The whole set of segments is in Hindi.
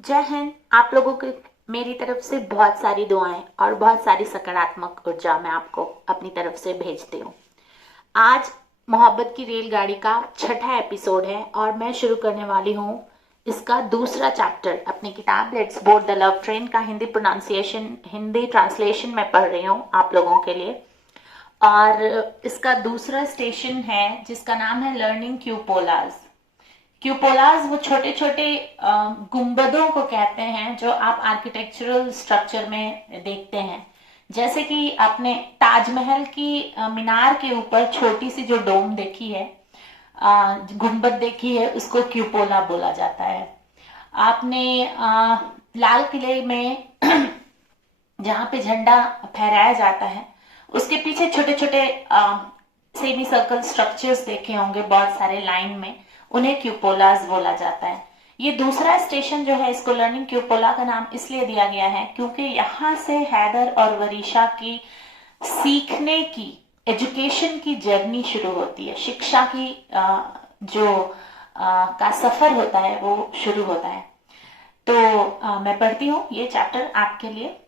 जय हिंद। आप लोगों की मेरी तरफ से बहुत सारी दुआएं और बहुत सारी सकारात्मक ऊर्जा मैं आपको अपनी तरफ से भेजती हूँ। आज मोहब्बत की रेलगाड़ी का छठा एपिसोड है और मैं शुरू करने वाली हूँ इसका दूसरा चैप्टर। अपनी किताब let's board the love train का हिंदी ट्रांसलेशन मैं पढ़ रही हूँ आप लोगों के लिए। और इसका दूसरा स्टेशन है जिसका नाम है लर्निंग क्यूपोलाज। क्यूपोलाज वो छोटे छोटे गुंबदों को कहते हैं जो आप आर्किटेक्चरल स्ट्रक्चर में देखते हैं। जैसे कि आपने ताजमहल की मीनार के ऊपर छोटी सी जो डोम देखी है, गुंबद देखी है, उसको क्यूपोला बोला जाता है। आपने लाल किले में जहां पे झंडा फहराया जाता है उसके पीछे छोटे छोटे सेमी सर्कल स्ट्रक्चर्स देखे होंगे बहुत सारे लाइन में, उन्हें क्यूपोलाज बोला जाता है। ये दूसरा स्टेशन जो है इसको लर्निंग क्यूपोला का नाम इसलिए दिया गया है क्योंकि यहाँ से हैदर और वरीशा की सीखने की एजुकेशन की जर्नी शुरू होती है। शिक्षा की का सफर होता है वो शुरू होता है। तो मैं पढ़ती हूँ ये चैप्टर आपके लिए।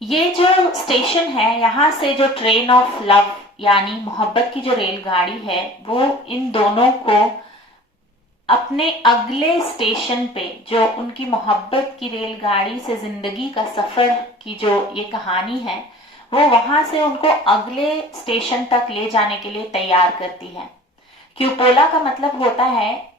ये जो स्टेशन है यहाँ से जो ट्रेन ऑफ लव यानी मोहब्बत की जो रेलगाड़ी है वो इन दोनों को अपने अगले स्टेशन पे, जो उनकी मोहब्बत की रेलगाड़ी से जिंदगी का सफर की जो ये कहानी है, वो वहां से उनको अगले स्टेशन तक ले जाने के लिए तैयार करती है। क्यूपोला का मतलब होता है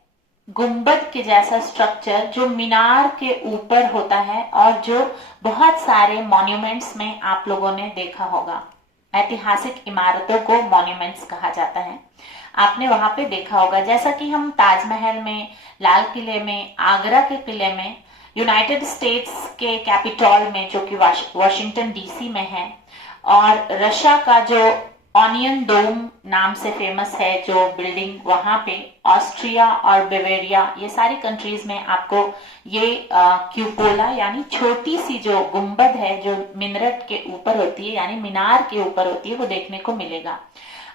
गुंबद के जैसा स्ट्रक्चर जो मीनार के ऊपर होता है और जो बहुत सारे मॉन्यूमेंट्स में आप लोगों ने देखा होगा। ऐतिहासिक इमारतों को मॉन्यूमेंट्स कहा जाता है। आपने वहां पे देखा होगा, जैसा कि हम ताजमहल में, लाल किले में, आगरा के किले में, यूनाइटेड स्टेट्स के कैपिटॉल में जो कि वॉशिंगटन डीसी में है, और रशिया का जो ऑनियन डोम नाम से फेमस है जो बिल्डिंग, वहां पे ऑस्ट्रिया और बेवेरिया, ये सारी कंट्रीज में आपको ये क्यूपोला यानी छोटी सी जो गुंबद है जो मिनरट के ऊपर होती है यानी मीनार के ऊपर होती है वो देखने को मिलेगा।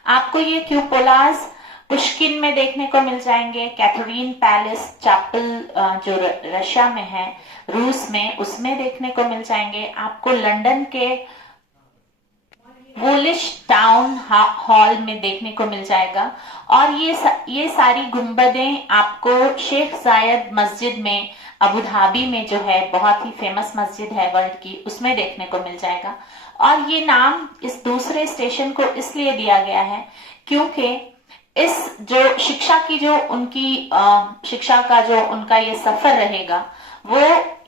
आपको ये क्यूपोलाज पुष्किन में देखने को मिल जाएंगे, कैथरीन पैलेस चैपल जो रशिया में है, रूस में, उसमें देखने को मिल जाएंगे। आपको लंदन के वोलिश टाउन हॉल में देखने को मिल जाएगा। और ये सारी गुंबदें आपको शेख जायद मस्जिद में, अबू धाबी में जो है बहुत ही फेमस मस्जिद है वर्ल्ड की, उसमें देखने को मिल जाएगा। और ये नाम इस दूसरे स्टेशन को इसलिए दिया गया है क्योंकि इस जो शिक्षा की जो उनकी शिक्षा का जो उनका ये सफर रहेगा वो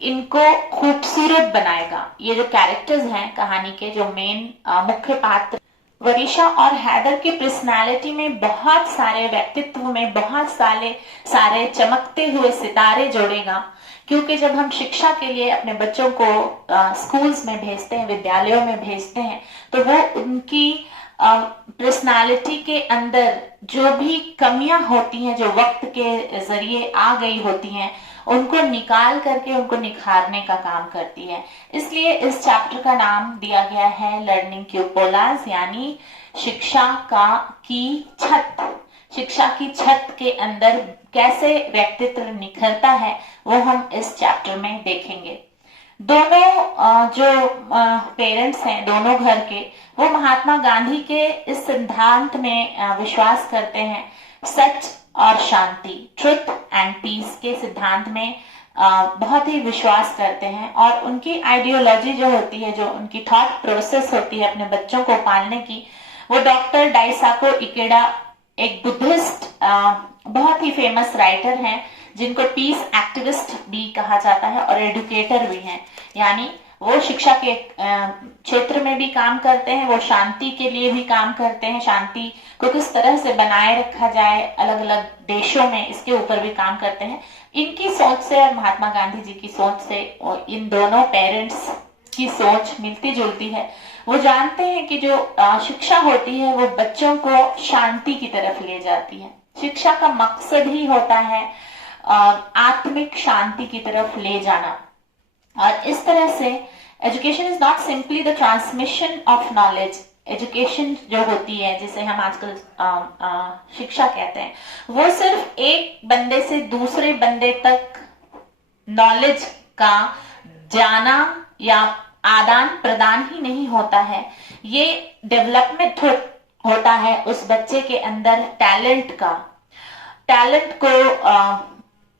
इनको खूबसूरत बनाएगा। ये जो कैरेक्टर्स हैं कहानी के, जो मेन मुख्य पात्र वरीशा और हैदर की पर्सनालिटी में बहुत सारे, व्यक्तित्व में बहुत सारे चमकते हुए सितारे जोड़ेगा। क्योंकि जब हम शिक्षा के लिए अपने बच्चों को स्कूल्स में भेजते हैं, विद्यालयों में भेजते हैं, तो वो उनकी पर्सनालिटी के अंदर जो भी कमियां होती हैं, जो वक्त के जरिए आ गई होती हैं, उनको निकाल करके उनको निखारने का काम करती है। इसलिए इस चैप्टर का नाम दिया गया है लर्निंग क्यूपोलाज यानी शिक्षा की छत। शिक्षा की छत के अंदर कैसे व्यक्तित्व निखरता है वो हम इस चैप्टर में देखेंगे। दोनों जो पेरेंट्स हैं दोनों घर के, वो महात्मा गांधी के इस सिद्धांत में विश्वास करते हैं, सच और शांति, ट्रुथ एंड पीस के सिद्धांत में बहुत ही विश्वास करते हैं। और उनकी आइडियोलॉजी जो होती है, जो उनकी थॉट प्रोसेस होती है अपने बच्चों को पालने की, वो डॉक्टर डाइसाको इकेडा एक बुद्धिस्ट बहुत ही फेमस राइटर हैं जिनको पीस एक्टिविस्ट भी कहा जाता है और एडुकेटर भी हैं। यानी वो शिक्षा के क्षेत्र में भी काम करते हैं, वो शांति के लिए भी काम करते हैं, शांति को किस तरह से बनाए रखा जाए अलग अलग देशों में, इसके ऊपर भी काम करते हैं। इनकी सोच से और महात्मा गांधी जी की सोच से, इन दोनों पेरेंट्स की सोच मिलती जुलती है। वो जानते हैं कि जो शिक्षा होती है वो बच्चों को शांति की तरफ ले जाती है। शिक्षा का मकसद ही होता है आत्मिक शांति की तरफ ले जाना। और इस तरह से education is not simply the transmission of knowledge, education जो होती है, जिसे हम आजकल शिक्षा कहते हैं, वो सिर्फ एक बंदे से दूसरे बंदे तक नॉलेज का जाना या आदान प्रदान ही नहीं होता है, ये डेवलपमेंट होता है उस बच्चे के अंदर टैलेंट को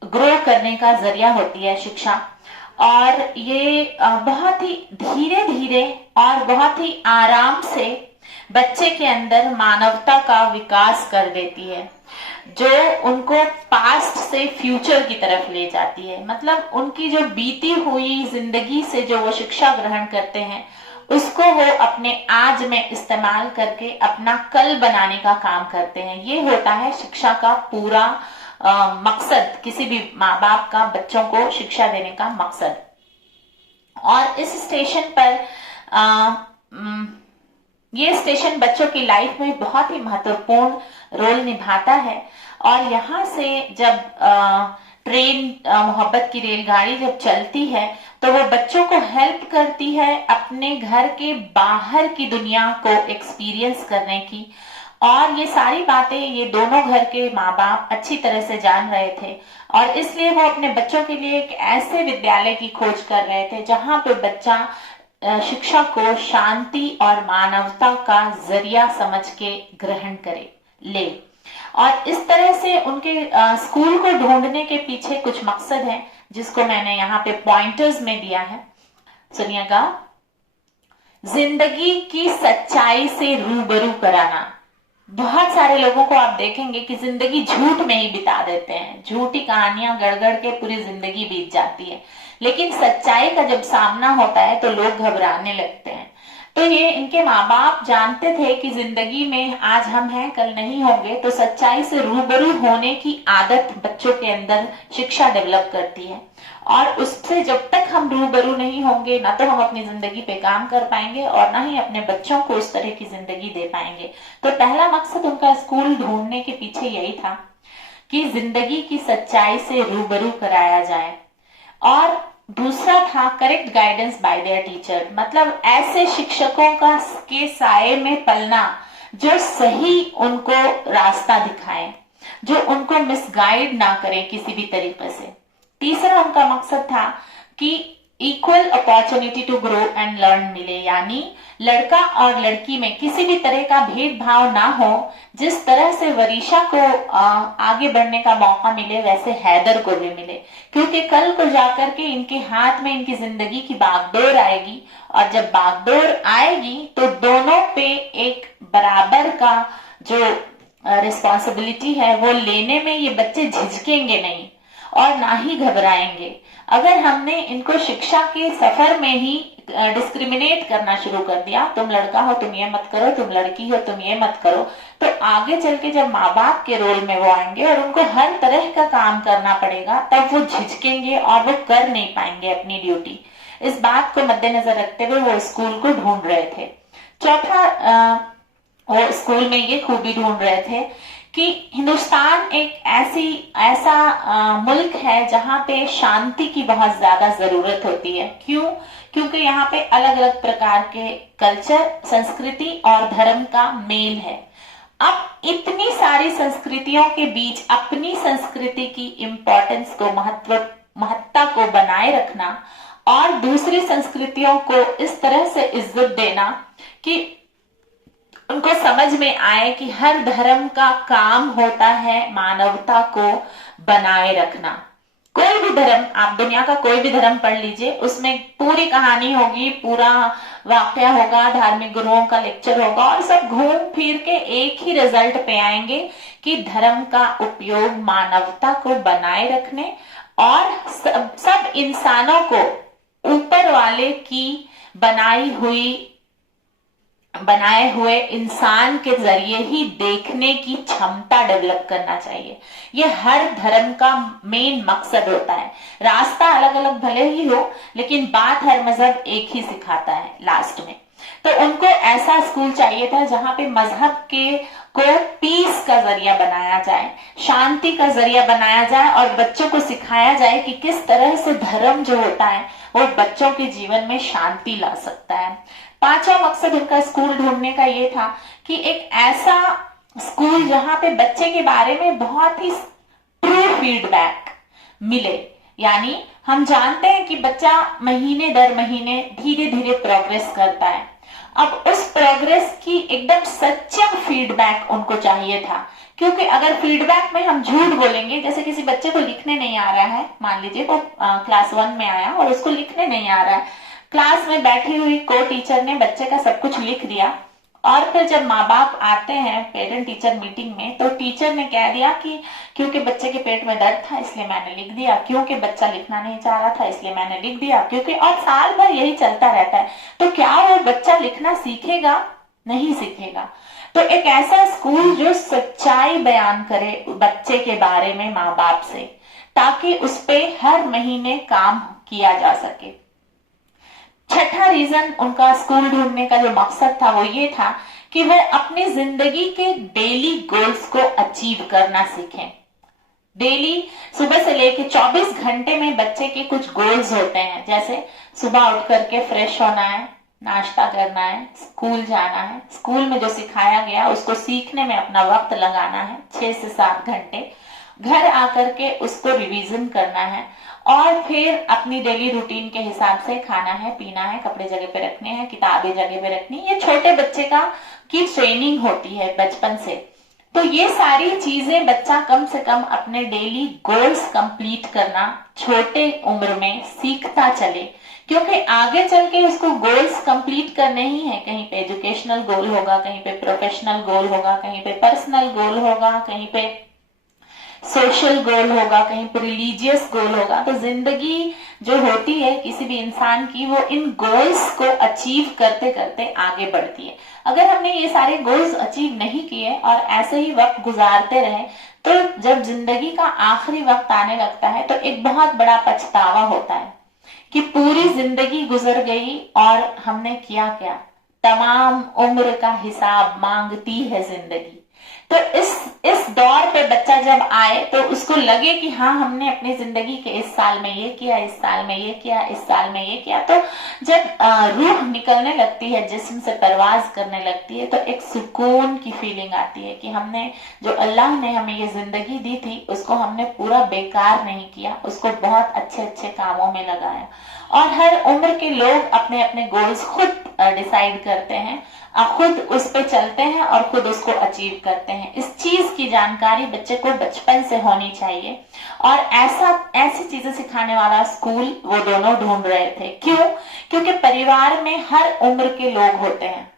ग्रो करने का जरिया होती है शिक्षा। और ये बहुत ही धीरे धीरे और बहुत ही आराम से बच्चे के अंदर मानवता का विकास कर देती है, जो उनको पास्ट से फ्यूचर की तरफ ले जाती है। मतलब उनकी जो बीती हुई जिंदगी से जो वो शिक्षा ग्रहण करते हैं, उसको वो अपने आज में इस्तेमाल करके अपना कल बनाने का काम करते हैं। ये होता है शिक्षा का पूरा मकसद, किसी भी माँ बाप का बच्चों को शिक्षा देने का मकसद। और इस स्टेशन पर ये स्टेशन बच्चों की लाइफ में बहुत ही महत्वपूर्ण रोल निभाता है। और यहाँ से जब ट्रेन, मोहब्बत की रेलगाड़ी जब चलती है, तो वो बच्चों को हेल्प करती है अपने घर के बाहर की दुनिया को एक्सपीरियंस करने की। और ये सारी बातें ये दोनों घर के माँ बाप अच्छी तरह से जान रहे थे, और इसलिए वो अपने बच्चों के लिए एक ऐसे विद्यालय की खोज कर रहे थे जहां पे बच्चा शिक्षा को शांति और मानवता का जरिया समझ के ग्रहण ले। और इस तरह से उनके स्कूल को ढूंढने के पीछे कुछ मकसद है, जिसको मैंने यहाँ पे पॉइंटर्स में दिया है, सुनिएगा। जिंदगी की सच्चाई से रूबरू कराना। बहुत सारे लोगों को आप देखेंगे कि जिंदगी झूठ में ही बिता देते हैं, झूठी कहानियां गढ़ के पूरी जिंदगी बीत जाती है, लेकिन सच्चाई का जब सामना होता है तो लोग घबराने लगते हैं। तो ये इनके माँ बाप जानते थे कि जिंदगी में आज हम हैं, कल नहीं होंगे, तो सच्चाई से रूबरू होने की आदत बच्चों के अंदर शिक्षा डेवलप करती है। और उससे जब तक हम रूबरू नहीं होंगे, ना तो हम अपनी जिंदगी पे काम कर पाएंगे और ना ही अपने बच्चों को उस तरह की जिंदगी दे पाएंगे। तो पहला मकसद उनका स्कूल ढूंढने के पीछे यही था कि जिंदगी की सच्चाई से रूबरू कराया जाए। और दूसरा था correct guidance bye there teacher, मतलब ऐसे शिक्षकों का के साये में पलना जो सही उनको रास्ता दिखाए, जो उनको मिसगाइड ना करे किसी भी तरीके से। तीसरा उनका मकसद था कि equal opportunity to grow and learn मिले, यानी लड़का और लड़की में किसी भी तरह का भेदभाव ना हो। जिस तरह से वरीशा को आगे बढ़ने का मौका मिले, वैसे हैदर को भी मिले, क्योंकि कल को जाकर के इनके हाथ में इनकी जिंदगी की बागडोर आएगी, और जब बागडोर आएगी तो दोनों पे एक बराबर का जो रिस्पॉन्सिबिलिटी है वो लेने में ये बच्चे झिझकेंगे नहीं और ना ही घबराएंगे। अगर हमने इनको शिक्षा के सफर में ही डिस्क्रिमिनेट करना शुरू कर दिया, तुम लड़का हो तुम ये मत करो, तुम लड़की हो तुम ये मत करो, तो आगे चल के जब माँ बाप के रोल में वो आएंगे और उनको हर तरह का काम करना पड़ेगा, तब वो झिझकेंगे और वो कर नहीं पाएंगे अपनी ड्यूटी। इस बात को मद्देनजर रखते हुए वो स्कूल को ढूंढ रहे थे। चौथा, वो स्कूल में ये खूबी ढूंढ रहे थे कि हिंदुस्तान एक ऐसा मुल्क है जहां पे शांति की बहुत ज्यादा जरूरत होती है। क्यों? क्योंकि यहाँ पे अलग अलग प्रकार के कल्चर, संस्कृति और धर्म का मेल है। अब इतनी सारी संस्कृतियों के बीच अपनी संस्कृति की इम्पोर्टेंस को, महत्ता को बनाए रखना और दूसरी संस्कृतियों को इस तरह से इज्जत देना कि उनको समझ में आए कि हर धर्म का काम होता है मानवता को बनाए रखना। कोई भी धर्म, आप दुनिया का कोई भी धर्म पढ़ लीजिए, उसमें पूरी कहानी होगी, पूरा वाकया होगा, धार्मिक गुरुओं का लेक्चर होगा, और सब घूम फिर के एक ही रिजल्ट पे आएंगे कि धर्म का उपयोग मानवता को बनाए रखने और सब इंसानों को ऊपर वाले की बनाए हुए इंसान के जरिए ही देखने की क्षमता डेवलप करना चाहिए। ये हर धर्म का मेन मकसद होता है। रास्ता अलग अलग भले ही हो, लेकिन बात हर मजहब एक ही सिखाता है लास्ट में। तो उनको ऐसा स्कूल चाहिए था जहां पे मजहब को पीस का जरिया बनाया जाए, शांति का जरिया बनाया जाए, और बच्चों को सिखाया जाए कि किस तरह से धर्म जो होता है वो बच्चों के जीवन में शांति ला सकता है। पांचवा मकसद उनका स्कूल ढूंढने का ये था कि एक ऐसा स्कूल जहां पे बच्चे के बारे में बहुत ही ट्रू फीडबैक मिले। यानी हम जानते हैं कि बच्चा महीने दर महीने धीरे धीरे प्रोग्रेस करता है, अब उस प्रोग्रेस की एकदम सच्चा फीडबैक उनको चाहिए था। क्योंकि अगर फीडबैक में हम झूठ बोलेंगे, जैसे किसी बच्चे को लिखने नहीं आ रहा है, मान लीजिए वो क्लास 1 में आया और उसको लिखने नहीं आ रहा है, क्लास में बैठी हुई को टीचर ने बच्चे का सब कुछ लिख दिया, और फिर जब माँ बाप आते हैं पेरेंट टीचर मीटिंग में, तो टीचर ने कह दिया कि क्योंकि बच्चे के पेट में दर्द था इसलिए मैंने लिख दिया, क्योंकि बच्चा लिखना नहीं चाह रहा था इसलिए मैंने लिख दिया, क्योंकि, और साल भर यही चलता रहता है। तो क्या वो बच्चा लिखना सीखेगा? नहीं सीखेगा। तो एक ऐसा स्कूल जो सच्चाई बयान करे बच्चे के बारे में माँ बाप से, ताकि उस पे हर महीने काम किया जा सके। छठा रीजन उनका स्कूल ढूंढने का जो मकसद था वो ये था कि वह अपनी जिंदगी के डेली गोल्स को अचीव करना सीखें। डेली सुबह से लेके 24 घंटे में बच्चे के कुछ गोल्स होते हैं, जैसे सुबह उठ करके फ्रेश होना है, नाश्ता करना है, स्कूल जाना है, स्कूल में जो सिखाया गया उसको सीखने में अपना वक्त लगाना है 6 से 7 घंटे, घर आकर के उसको रिवीजन करना है, और फिर अपनी डेली रूटीन के हिसाब से खाना है, पीना है, कपड़े जगह पे रखने हैं, किताबें जगह पे रखनी। ये छोटे बच्चे की ट्रेनिंग होती है बचपन से। तो ये सारी चीजें बच्चा कम से कम अपने डेली गोल्स कंप्लीट करना छोटे उम्र में सीखता चले, क्योंकि आगे चल के उसको गोल्स कंप्लीट करने ही है। कहीं पे एजुकेशनल गोल होगा, कहीं पे प्रोफेशनल गोल होगा, कहीं पे पर्सनल गोल होगा, कहीं पे सोशल गोल होगा, कहीं पर रिलीजियस गोल होगा। तो जिंदगी जो होती है किसी भी इंसान की, वो इन गोल्स को अचीव करते करते आगे बढ़ती है। अगर हमने ये सारे गोल्स अचीव नहीं किए और ऐसे ही वक्त गुजारते रहे, तो जब जिंदगी का आखिरी वक्त आने लगता है तो एक बहुत बड़ा पछतावा होता है कि पूरी जिंदगी गुजर गई और हमने किया क्या। तमाम उम्र का हिसाब मांगती है जिंदगी। तो इस दौर पे बच्चा जब आए तो उसको लगे कि हाँ, हमने अपनी जिंदगी के इस साल में ये किया, इस साल में ये किया, इस साल में ये किया। तो जब रूह निकलने लगती है, जिस्म से परवाज करने लगती है, तो एक सुकून की फीलिंग आती है कि हमने, जो अल्लाह ने हमें ये जिंदगी दी थी, उसको हमने पूरा बेकार नहीं किया, उसको बहुत अच्छे अच्छे कामों में लगाया। और हर उम्र के लोग अपने अपने गोल्स खुद डिसाइड करते हैं, खुद उस पे चलते हैं और खुद उसको अचीव करते हैं। इस चीज की जानकारी बच्चे को बचपन से होनी चाहिए, और ऐसी चीजें सिखाने वाला स्कूल वो दोनों ढूंढ रहे थे। क्यों? क्योंकि परिवार में हर उम्र के लोग होते हैं,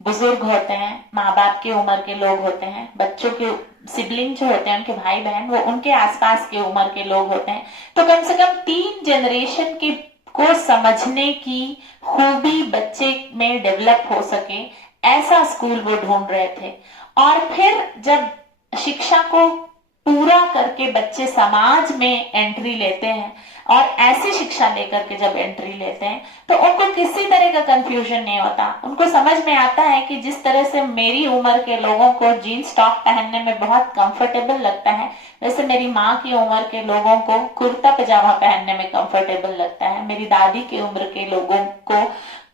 बुजुर्ग होते हैं, माँ बाप की उम्र के लोग होते हैं, बच्चों के सिबलिंग जो होते हैं, उनके भाई बहन, वो उनके आसपास के उम्र के लोग होते हैं। तो कम से कम 3 जनरेशन के को समझने की खूबी बच्चे में डेवलप हो सके, ऐसा स्कूल वो ढूंढ रहे थे। और फिर जब शिक्षा को पूरा करके बच्चे समाज में एंट्री लेते हैं, और ऐसी शिक्षा लेकर के जब एंट्री लेते हैं, तो उनको किसी तरह का कंफ्यूजन नहीं होता। उनको समझ में आता है कि जिस तरह से मेरी उम्र के लोगों को जीन्स टॉप पहनने में बहुत कंफर्टेबल लगता है, वैसे मेरी माँ की उम्र के लोगों को कुर्ता पजामा पहनने में कंफर्टेबल लगता है। मेरी दादी की उम्र के लोगों को,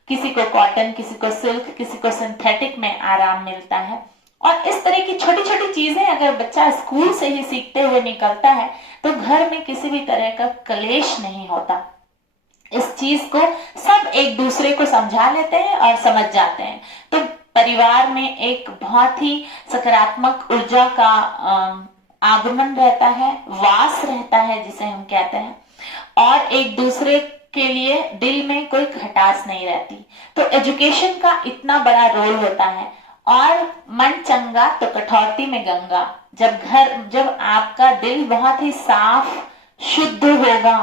किसी को कॉटन, किसी को सिल्क, किसी को सिंथेटिक में आराम मिलता है। और इस तरह की छोटी छोटी चीजें अगर बच्चा स्कूल से ही सीखते हुए निकलता है, तो घर में किसी भी तरह का क्लेश नहीं होता। इस चीज को सब एक दूसरे को समझा लेते हैं और समझ जाते हैं। तो परिवार में एक बहुत ही सकारात्मक ऊर्जा का आगमन रहता है, वास रहता है जिसे हम कहते हैं, और एक दूसरे के लिए दिल में कोई खटास नहीं रहती। तो एजुकेशन का इतना बड़ा रोल होता है। और मन चंगा तो कठौती में गंगा। जब आपका दिल बहुत ही साफ शुद्ध होगा,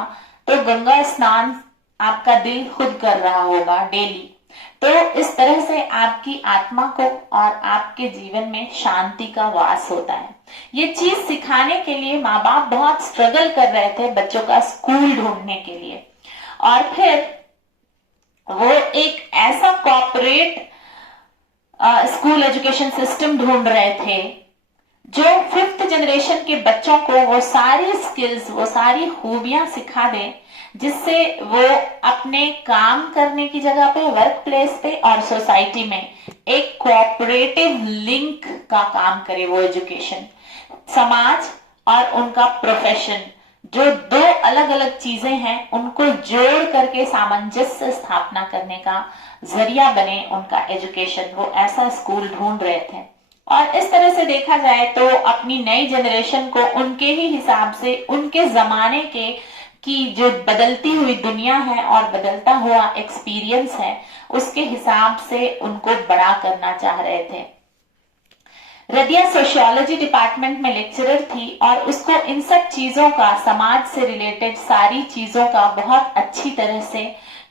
तो गंगा स्नान आपका दिल खुद कर रहा होगा डेली। तो इस तरह से आपकी आत्मा को और आपके जीवन में शांति का वास होता है। ये चीज सिखाने के लिए माँ बाप बहुत स्ट्रगल कर रहे थे बच्चों का स्कूल ढूंढने के लिए, और फिर वो एक ऐसा कॉर्पोरेट स्कूल एजुकेशन सिस्टम ढूंढ रहे थे जो 5th जनरेशन के बच्चों को वो सारी स्किल्स, वो सारी खूबियां सिखा दे, जिससे वो अपने काम करने की जगह पे, वर्क प्लेस पे और सोसाइटी में एक कोऑपरेटिव लिंक का काम करे। वो एजुकेशन समाज और उनका प्रोफेशन, जो दो अलग अलग चीजें हैं, उनको जोड़ करके सामंजस्य स्थापना करने का जरिया बने उनका एजुकेशन। वो ऐसा स्कूल ढूंढ रहे थे। और इस तरह से देखा जाए तो अपनी नई जनरेशन को उनके ही हिसाब से, उनके जमाने के की जो बदलती हुई दुनिया है और बदलता हुआ एक्सपीरियंस है, उसके हिसाब से उनको बड़ा करना चाह रहे थे। रदिया सोशियोलॉजी डिपार्टमेंट में लेक्चरर थी और उसको इन सब चीजों का, समाज से रिलेटेड सारी चीजों का बहुत अच्छी तरह से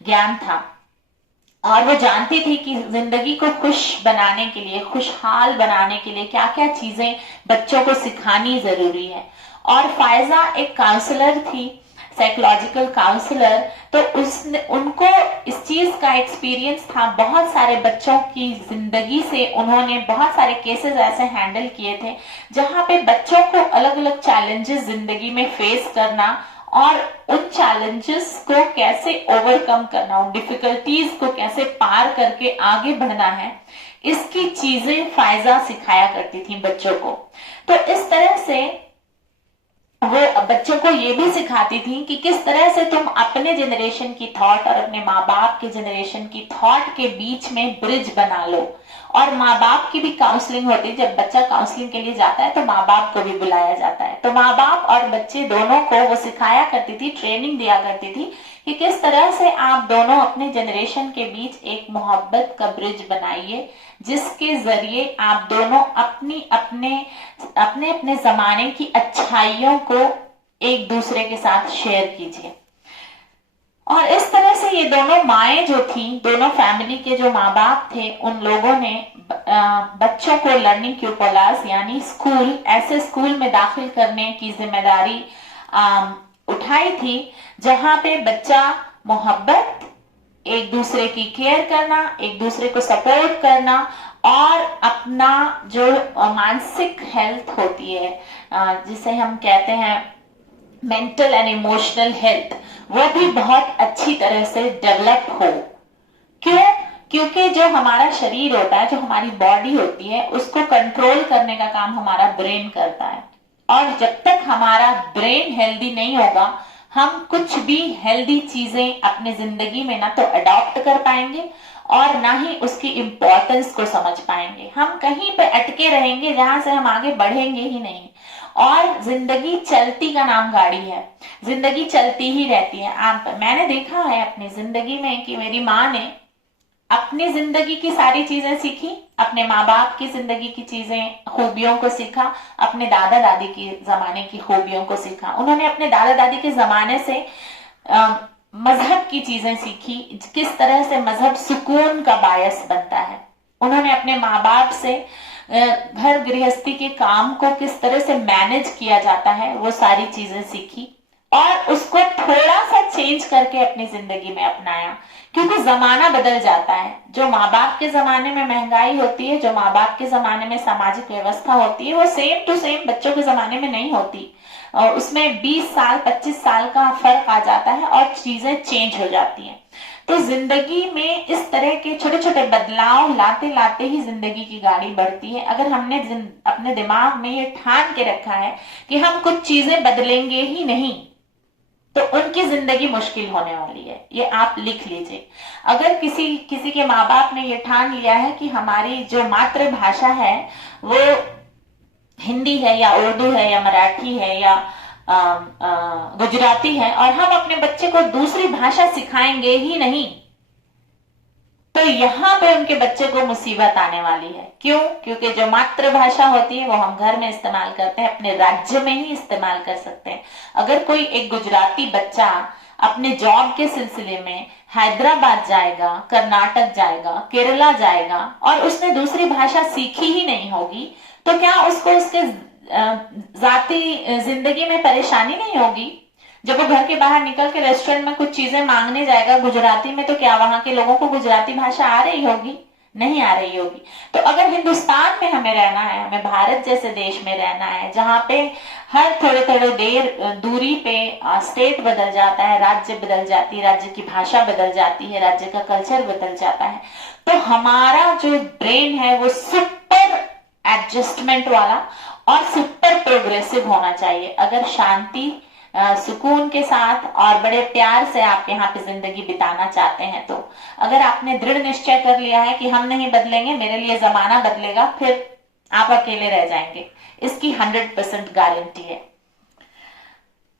ज्ञान था। और वो जानती थी कि जिंदगी को खुश बनाने के लिए, खुशहाल बनाने के लिए क्या क्या चीजें बच्चों को सिखानी जरूरी है। और फायजा एक काउंसलर थी, साइकोलॉजिकल काउंसलर, तो उसने, उनको इस चीज का एक्सपीरियंस था। बहुत सारे बच्चों की जिंदगी से उन्होंने बहुत सारे केसेस ऐसे हैंडल किए थे जहां पे बच्चों को अलग अलग चैलेंजेस जिंदगी में फेस करना और उन चैलेंजेस को कैसे ओवरकम करना, उन डिफिकल्टीज को कैसे पार करके आगे बढ़ना है, इसकी चीजें फायजा सिखाया करती थी बच्चों को। तो इस तरह से वो बच्चों को ये भी सिखाती थी कि किस तरह से तुम अपने जनरेशन की थॉट और अपने माँ बाप के जनरेशन की थॉट के बीच में ब्रिज बना लो। और माँ बाप की भी काउंसलिंग होती है। जब बच्चा काउंसलिंग के लिए जाता है तो माँ बाप को भी बुलाया जाता है। तो माँ बाप और बच्चे दोनों को वो सिखाया करती थी, ट्रेनिंग दिया करती थी कि किस तरह से आप दोनों अपने जनरेशन के बीच एक मोहब्बत का ब्रिज बनाइए, जिसके जरिए आप दोनों अपने अपने जमाने की अच्छाइयों को एक दूसरे के साथ शेयर कीजिए। और इस तरह से ये दोनों माएं जो थी, दोनों फैमिली के जो माँ बाप थे, उन लोगों ने बच्चों को लर्निंग क्यूपोलास यानी स्कूल, ऐसे स्कूल में दाखिल करने की जिम्मेदारी उठाई थी जहां पे बच्चा मोहब्बत, एक दूसरे की केयर करना, एक दूसरे को सपोर्ट करना और अपना जो मानसिक हेल्थ होती है, जिसे हम कहते हैं मेंटल एंड इमोशनल हेल्थ, वो भी बहुत अच्छी तरह से डेवलप हो। क्यों? क्योंकि जो हमारा शरीर होता है, जो हमारी बॉडी होती है, उसको कंट्रोल करने का काम हमारा ब्रेन करता है। और जब तक हमारा ब्रेन हेल्दी नहीं होगा, हम कुछ भी हेल्दी चीजें अपनी जिंदगी में ना तो अडॉप्ट कर पाएंगे और ना ही उसकी इंपॉर्टेंस को समझ पाएंगे। हम कहीं पे अटके रहेंगे जहां से हम आगे बढ़ेंगे ही नहीं। और जिंदगी चलती का नाम गाड़ी है, जिंदगी चलती ही रहती है। मैंने देखा है अपनी जिंदगी में कि मेरी माँ ने अपनी जिंदगी की सारी चीजें सीखी, अपने माँ बाप की जिंदगी की चीजें, खूबियों को सीखा, अपने दादा दादी की जमाने की खूबियों को सीखा। उन्होंने अपने दादा दादी के जमाने से मजहब की चीजें सीखी, किस तरह से मजहब सुकून का बायस बनता है। उन्होंने अपने माँ बाप से घर गृहस्थी के काम को किस तरह से मैनेज किया जाता है, वो सारी चीजें सीखी और उसको थोड़ा सा चेंज करके अपनी जिंदगी में अपनाया। क्योंकि जमाना बदल जाता है। जो माँ बाप के जमाने में महंगाई होती है, जो माँ बाप के जमाने में सामाजिक व्यवस्था होती है, वो सेम टू सेम बच्चों के जमाने में नहीं होती। और उसमें 20 साल 25 साल का फर्क आ जाता है और चीजें चेंज हो जाती हैं। तो जिंदगी में इस तरह के छोटे छोटे बदलाव लाते लाते ही जिंदगी की गाड़ी बढ़ती है। अगर हमने अपने दिमाग में ये ठान के रखा है कि हम कुछ चीजें बदलेंगे ही नहीं, तो उनकी जिंदगी मुश्किल होने वाली है। ये आप लिख लीजिए। अगर किसी के माँ बाप ने ये ठान लिया है कि हमारी जो मातृभाषा है वो हिंदी है या उर्दू है या मराठी है या गुजराती है और हम अपने बच्चे को दूसरी भाषा सिखाएंगे ही नहीं, तो यहां पे उनके बच्चे को मुसीबत आने वाली है। क्यों? क्योंकि जो मातृभाषा होती है वो हम घर में इस्तेमाल करते हैं, अपने राज्य में ही इस्तेमाल कर सकते हैं। अगर कोई एक गुजराती बच्चा अपने जॉब के सिलसिले में हैदराबाद जाएगा, कर्नाटक जाएगा, केरला जाएगा और उसने दूसरी भाषा सीखी ही नहीं होगी, तो क्या उसको उसके जाती जिंदगी में परेशानी नहीं होगी? जब वो घर के बाहर निकल के रेस्टोरेंट में कुछ चीजें मांगने जाएगा गुजराती में, तो क्या वहां के लोगों को गुजराती भाषा आ रही होगी? नहीं आ रही होगी। तो अगर हिंदुस्तान में हमें रहना है, हमें भारत जैसे देश में रहना है जहां पे हर थोड़े थोड़े देर दूरी पे स्टेट बदल जाता है, राज्य बदल जाती है, राज्य की भाषा बदल जाती है, राज्य का कल्चर बदल जाता है, तो हमारा जो ब्रेन है वो सुपर एडजस्टमेंट वाला और सुपर प्रोग्रेसिव होना चाहिए। अगर शांति सुकून के साथ और बड़े प्यार से आप यहाँ पे जिंदगी बिताना चाहते हैं, तो अगर आपने दृढ़ निश्चय कर लिया है कि हम नहीं बदलेंगे, मेरे लिए जमाना बदलेगा, फिर आप अकेले रह जाएंगे, इसकी 100% गारंटी है।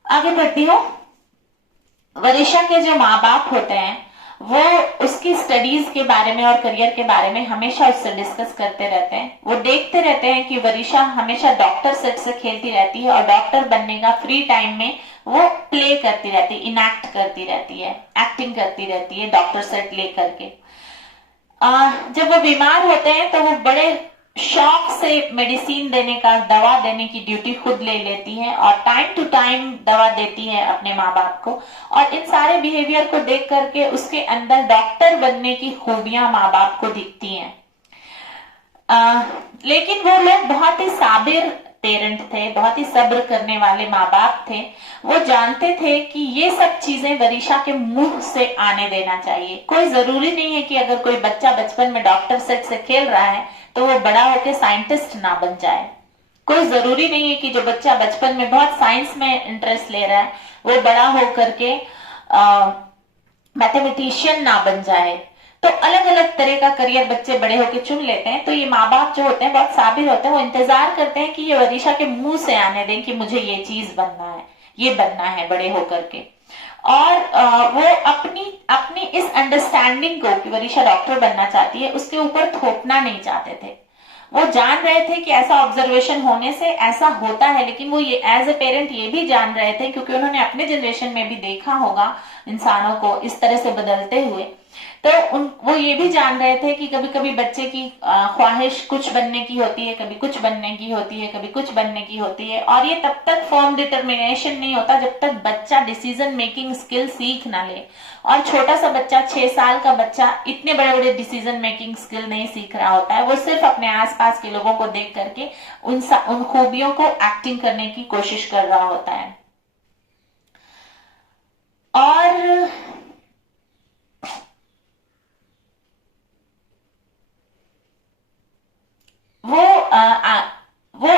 आगे बढ़ती हूँ। वरिशा के जो माँ बाप होते हैं वो उसकी स्टडीज के बारे में और करियर के बारे में हमेशा उससे डिस्कस करते रहते हैं। वो देखते रहते हैं कि वरिशा हमेशा डॉक्टर सेट से खेलती रहती है और डॉक्टर बनने का फ्री टाइम में वो प्ले करती रहती है, इनैक्ट करती रहती है, एक्टिंग करती रहती है डॉक्टर सेट ले करके। जब वो बीमार होते हैं तो वो बड़े शौक से मेडिसिन देने का, दवा देने की ड्यूटी खुद ले लेती है और टाइम टू टाइम दवा देती है अपने माँ बाप को। और इन सारे बिहेवियर को देख करके उसके अंदर डॉक्टर बनने की खूबियां माँ बाप को दिखती हैं। लेकिन वो लोग बहुत ही साबिर पेरेंट थे, बहुत ही सब्र करने वाले माँ बाप थे। वो जानते थे कि ये सब चीजें वरिशा के मुंह से आने देना चाहिए। कोई जरूरी नहीं है कि अगर कोई बच्चा बचपन में डॉक्टर सेट से खेल रहा है तो वो बड़ा होकर साइंटिस्ट ना बन जाए। कोई जरूरी नहीं है कि जो बच्चा बचपन में बहुत साइंस में इंटरेस्ट ले रहा है वो बड़ा होकर के मैथमेटिशियन ना बन जाए। तो अलग अलग तरह का करियर बच्चे बड़े होकर चुन लेते हैं। तो ये माँ बाप जो होते हैं बहुत साबिर होते हैं, वो इंतजार करते हैं कि ये वरिशा के मुंह से आने दें कि मुझे ये चीज बनना है, ये बनना है बड़े होकर के। और वो अपनी इस अंडरस्टैंडिंग को कि वरिशा डॉक्टर बनना चाहती है उसके ऊपर थोपना नहीं चाहते थे। वो जान रहे थे कि ऐसा ऑब्जर्वेशन होने से ऐसा होता है, लेकिन वो ये एज ए पेरेंट ये भी जान रहे थे, क्योंकि उन्होंने अपने जनरेशन में भी देखा होगा इंसानों को इस तरह से बदलते हुए। तो वो ये भी जान रहे थे कि कभी कभी बच्चे की ख्वाहिश कुछ बनने की होती है, कभी कुछ बनने की होती है, कभी कुछ बनने की होती है, और ये तब तक फर्म डिटर्मिनेशन नहीं होता जब तक बच्चा डिसीजन मेकिंग स्किल सीख ना ले। और छोटा सा बच्चा, 6 साल का बच्चा, इतने बड़े बड़े डिसीजन मेकिंग स्किल नहीं सीख रहा होता है। वो सिर्फ अपने आसपास के लोगों को देख करके उन खूबियों को एक्टिंग करने की कोशिश कर रहा होता है। और वो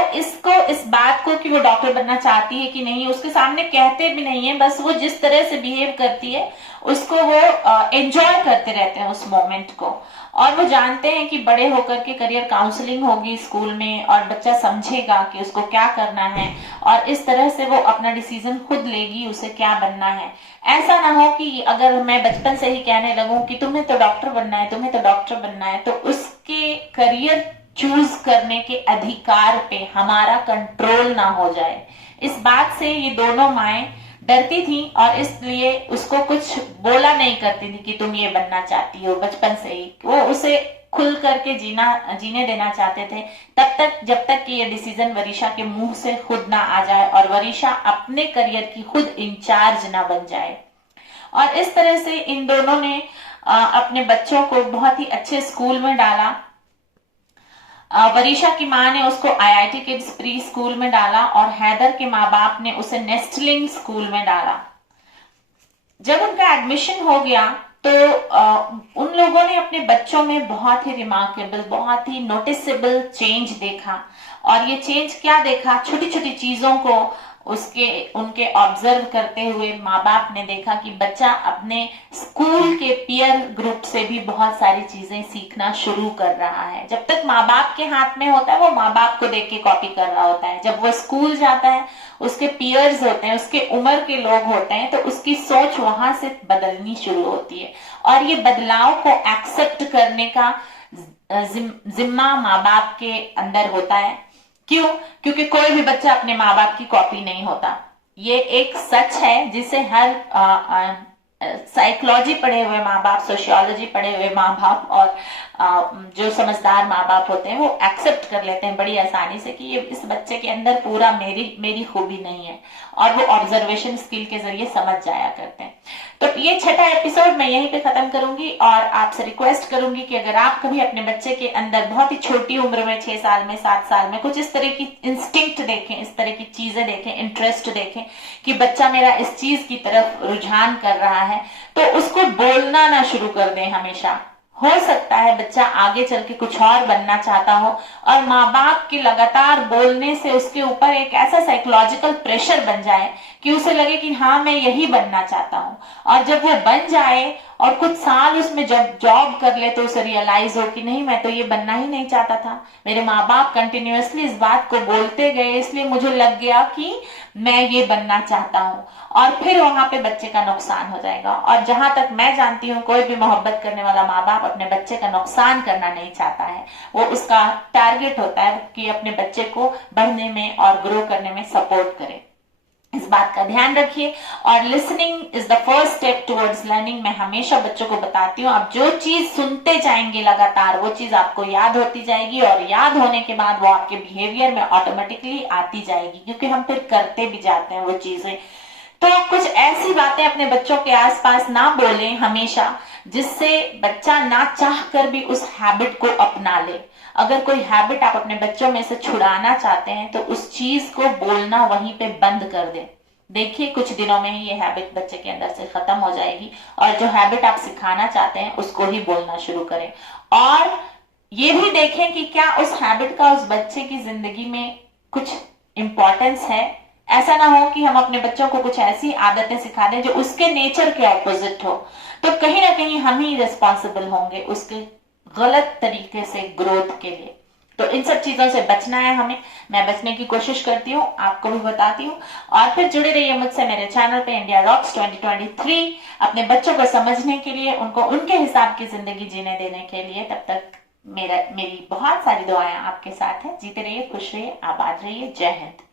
इस बात को कि वो डॉक्टर बनना चाहती है कि नहीं उसके सामने कहते भी नहीं है, बस वो जिस तरह से बिहेव करती है उसको वो एंजॉय करते रहते हैं उस मोमेंट को। और वो जानते हैं कि बड़े होकर के करियर काउंसलिंग होगी स्कूल में और बच्चा समझेगा कि उसको क्या करना है और इस तरह से वो अपना डिसीजन खुद लेगी उसे क्या बनना है। ऐसा ना हो कि अगर मैं बचपन से ही कहने लगूं कि तुम्हें तो डॉक्टर बनना है, तुम्हें तो डॉक्टर बनना है, तो उसके करियर चूज करने के अधिकार पे हमारा कंट्रोल ना हो जाए। इस बात से ये दोनों माएं डरती थी और इसलिए उसको कुछ बोला नहीं करती थी कि तुम ये बनना चाहती हो। बचपन से ही वो उसे खुल करके जीने देना चाहते थे, तब तक जब तक कि ये डिसीजन वरिशा के मुंह से खुद ना आ जाए और वरिशा अपने करियर की खुद इंचार्ज ना बन जाए। और इस तरह से इन दोनों ने अपने बच्चों को बहुत ही अच्छे स्कूल में डाला। वरिशा की माँ ने उसको IIT किड्स प्री स्कूल में डाला और हैदर के माँ बाप ने उसे नेस्टलिंग स्कूल में डाला। जब उनका एडमिशन हो गया तो उन लोगों ने अपने बच्चों में बहुत ही रिमार्केबल, बहुत ही नोटिसेबल चेंज देखा। और ये चेंज क्या देखा, छोटी छोटी चीजों को उनके ऑब्जर्व करते हुए माँ बाप ने देखा कि बच्चा अपने स्कूल के पीयर ग्रुप से भी बहुत सारी चीजें सीखना शुरू कर रहा है। जब तक माँ बाप के हाथ में होता है वो माँ बाप को देख के कॉपी कर रहा होता है। जब वो स्कूल जाता है उसके पीयर्स होते हैं, उसके उम्र के लोग होते हैं, तो उसकी सोच वहां से बदलनी शुरू होती है। और ये बदलाव को एक्सेप्ट करने का जिम्मा माँ बाप के अंदर होता है। क्यों? क्योंकि कोई भी बच्चा अपने माँ बाप की कॉपी नहीं होता। ये एक सच है जिसे हर साइकोलॉजी पढ़े हुए माँ बाप, सोशियोलॉजी पढ़े हुए माँ बाप और जो समझदार माँ बाप होते हैं वो एक्सेप्ट कर लेते हैं बड़ी आसानी से कि ये इस बच्चे के अंदर पूरा मेरी खूबी नहीं है, और वो ऑब्जर्वेशन स्किल के जरिए समझ जाया करते हैं। तो ये छठा एपिसोड मैं यहीं पे खत्म करूंगी और आपसे रिक्वेस्ट करूंगी कि अगर आप कभी अपने बच्चे के अंदर बहुत ही छोटी उम्र में 6 साल में 7 साल में कुछ इस तरह की इंस्टिंक्ट देखें, इस तरह की चीजें देखें, इंटरेस्ट देखें कि बच्चा मेरा इस चीज की तरफ रुझान कर रहा है, तो उसको बोलना ना शुरू कर दें हमेशा। हो सकता है बच्चा आगे चल के कुछ और बनना चाहता हो और माँ बाप के लगातार बोलने से उसके ऊपर एक ऐसा साइकोलॉजिकल प्रेशर बन जाए कि उसे लगे कि हाँ मैं यही बनना चाहता हूँ, और जब वो बन जाए और कुछ साल उसमें जब जॉब कर ले तो उसे रियलाइज हो कि नहीं मैं तो ये बनना ही नहीं चाहता था, मेरे माँ बाप कंटिन्यूअसली इस बात को बोलते गए इसलिए मुझे लग गया कि मैं ये बनना चाहता हूँ, और फिर वहां पे बच्चे का नुकसान हो जाएगा। और जहां तक मैं जानती हूँ कोई भी मोहब्बत करने वाला माँ बाप अपने बच्चे का नुकसान करना नहीं चाहता है, वो उसका टारगेट होता है कि अपने बच्चे को बढ़ने में और ग्रो करने में सपोर्ट करे। इस बात का ध्यान रखिए। और listening is the first step towards learning. मैं हमेशा बच्चों को बताती हूँ आप जो चीज सुनते जाएंगे लगातार वो चीज आपको याद होती जाएगी, और याद होने के बाद वो आपके बिहेवियर में ऑटोमेटिकली आती जाएगी, क्योंकि हम फिर करते भी जाते हैं वो चीजें। तो कुछ ऐसी बातें अपने बच्चों के आसपास ना बोलें हमेशा जिससे बच्चा ना चाह कर भी उस हैबिट को अपना ले। अगर कोई हैबिट आप अपने बच्चों में से छुड़ाना चाहते हैं तो उस चीज को बोलना वहीं पे बंद कर दें। देखिए कुछ दिनों में ही ये हैबिट बच्चे के अंदर से खत्म हो जाएगी, और जो हैबिट आप सिखाना चाहते हैं उसको ही बोलना शुरू करें। और ये भी देखें कि क्या उस हैबिट का उस बच्चे की जिंदगी में कुछ इंपॉर्टेंस है। ऐसा ना हो कि हम अपने बच्चों को कुछ ऐसी आदतें सिखा दें जो उसके नेचर के ऑपोजिट हो, तो कहीं ना कहीं हम ही रिस्पॉन्सिबल होंगे उसके गलत तरीके से ग्रोथ के लिए। तो इन सब चीजों से बचना है हमें। मैं बचने की कोशिश करती हूँ, आपको भी बताती हूँ। और फिर जुड़े रहिए मुझसे मेरे चैनल पे इंडिया रॉक्स 2023 अपने बच्चों को समझने के लिए, उनको उनके हिसाब की जिंदगी जीने देने के लिए। तब तक मेरी बहुत सारी दुआएं आपके साथ हैं। जीते रहिए, खुश रहिए, आबाद रहिए। जय हिंद।